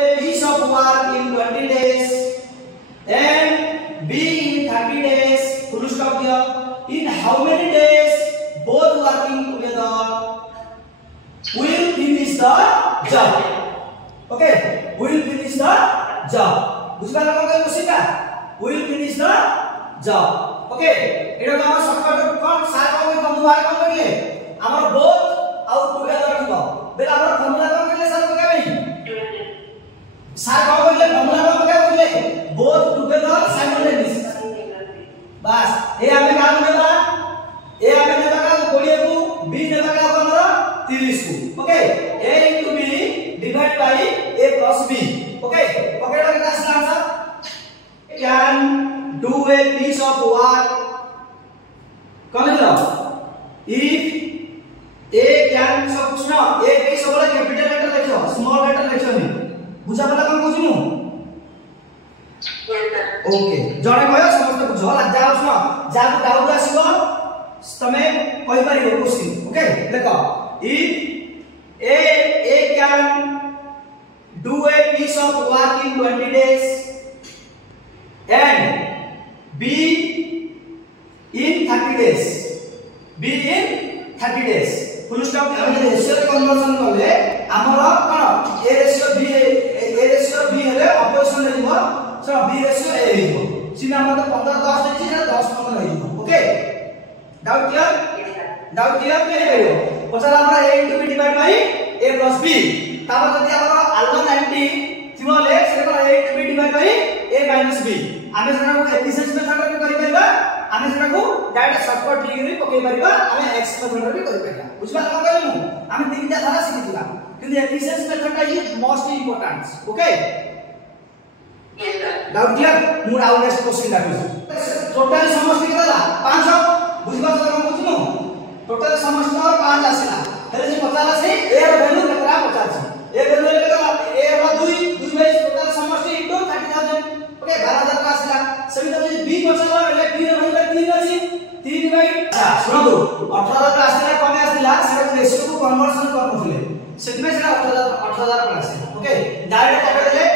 a piece of work in 20 days and B in 30 days, full stop here. In how many days both working together will finish the job? Okay, will finish the job. बुझिपाला कोन के question का will finish the job. Okay, एटा हम shortcut कोन साथ कोन हम दुबारा कोन करिए हमर both out together थिबो बेला हमर फॉर्मूला कोन करिए सर पकाई सार कोन करिए फॉर्मूला कोन पकाई both together simultaneous बस ए हमें काम देबा ए हमें देबा का 20 को b देबा का हमरा 30 को. Okay, a into b divided by a plus b. Okay, पकड़ लो कितना answer answer can do a piece of work. कौन है if a can सब कुछ ना a piece of work capital letter लिखो स्मॉल लेटर लिखो नहीं बुझा पड़ा कौन कुछ नहीं. ओके, जणे कयो समस्त बुझ होला जाओ सुनो जाको डाउट आसीबो तमे कहि परिबो क्वेश्चन. ओके, देखो if a can do a piece of work in 20 days and b in 30 days, b in 30 days, full stop. हम रेशियो रे कन्वर्जन करले हमर कोन a रेशियो b हेले ऑपरेशन ले जीवो सो b रेशियो a हेइबो सिना हम 15 10 देछि ना 10 15 हेइबो. ओके, डाउट क्लियर के हेइबो पछला हमरा a into b divide by a plus b तापर जदि हमरा अल्फा 90 थिमले से को a into b divide by a minus b आमे सेटा को एफिशिएंसी मेथड रे करि परिबा आमे सेटा को डायरेक्ट शॉर्टकट ट्रिक रे पकै परिबा आमे x मेथड रे करि परिबा. बुझबा हम कहलु आमे तीनटा धारा सिखिथिला किंतु एफिशिएंसी मेथड का is most important. Okay, doubt clear मु आउ नेक्स्ट क्वेश्चन डाकु टोटल समष्टि केतला 5 बुझबा तो हम बुझनु टोटल समष्टि 5 आसिला हेले जे 50 से a ର वैल्यू केतला 50 a वैल्यू केतला a ର 2 बाय टोटल समष्टि इनटू 30000. ओके, 12000 का आसिला सभी तो b बचला हेले b ର वैल्यू 3 अछि 3 बाय सुनो 18000 का आसिला कमे आसिला से रेशियो को कन्वर्जन करनथिले सेतमे से 18000 का आसिला. ओके, डायरेक्ट पकड़ देले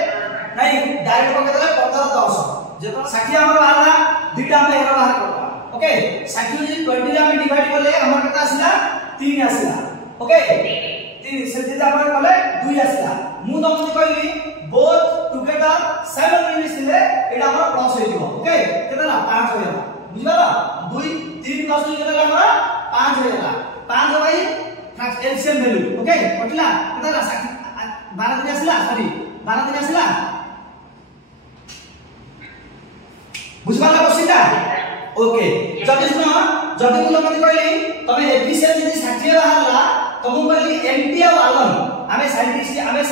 नहीं डायरेक्ट पकड़ देले 15 10 जेतो 60 हमर बाहरला दुटा हम एरो बाहर करबा. ओके, 60 जे 20 रे हम डिवाइड करले हमर केता आसिला 3 आसिला. ओके, 3 से जे हमर कले 2 आसिला मु तमन कहली बोथ टुगेदर साइमल्टेनियस ले एटा हमर प्लस होइबो. ओके, केतना 5 होइला बुझला 2 3 प्लस 2 केतना हमर 5 होइला 5 भाई एलसीएम वैल्यू. ओके, कटला केतना 12 दिन आसिला सॉरी 12 दिन आसिला बुझबाला क्वेश्चनटा. ओके, जदि सुनो जदि मु तमन कहली तमे एफिशिएंसी 60 बाहरला तमु कहली एमपी और आलम हमें साइंटिस्ट माने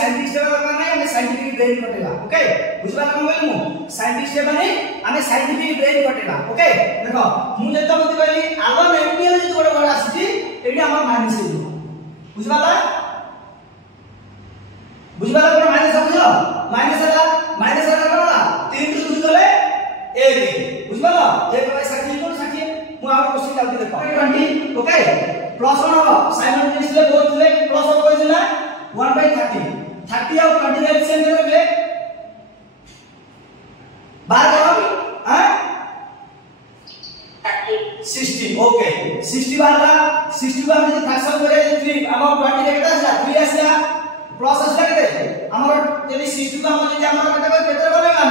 हमें साइंटिफिक ब्रेन कटेला. ओके, बुझबाला कोन कहली मु साइंटिस्ट माने हमें साइंटिफिक ब्रेन कटेला. ओके, देखो मु जे तमन कहली आलम एमपी जे गोड गोड आसी एडी हमर माइनस हे बुझबाला कोन माइनस बुझलो माइनस होला 3 टू 2 गले 1 बुझबाला 1 बाय 60 कोन 60 मु आउ क्वेश्चन डाल दे 20. ओके, प्लस 1 हो साइमल्टेनियस ले बोथ ले प्लस हो कोइ दिला 1 by 30 और 20 रे एलसीएम करले 12 हां 60. ओके, 60 बारला 60 बार में फ्रैक्शन करे 3 हम 20 रे केटा आसा 3 आसा प्लस आसा केते हमर यदि 60 को हम यदि हमर केते बने हम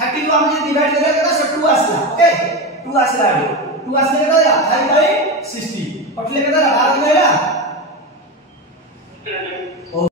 30 को हम यदि डिवाइड करे केता 2 आसा. ओके, 2 आसा 2 आसा केता 5 by 60 पटले केता